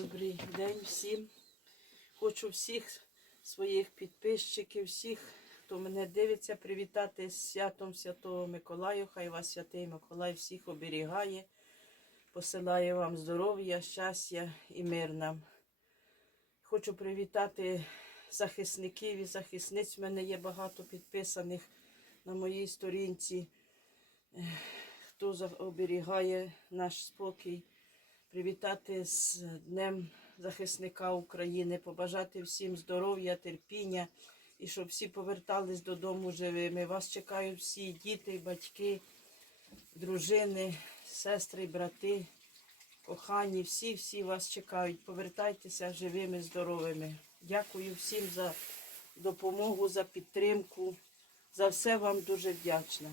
Добрий день всім. Хочу всіх своїх підписчиків, всіх, хто мене дивиться, привітати з святом Святого Миколаю. Хай вас святий Миколай всіх оберігає, посилає вам здоров'я, щастя і мир нам. Хочу привітати захисників і захисниць. У мене є багато підписаних на моїй сторінці, хто оберігає наш спокій привітати з Днем захисника України, побажати всім здоров'я, терпіння і щоб всі повертались додому живими. Вас чекають всі діти, батьки, дружини, сестри, брати, кохані, всі, всі вас чекають. Повертайтеся живими, здоровими. Дякую всім за допомогу, за підтримку. За все вам дуже вдячна.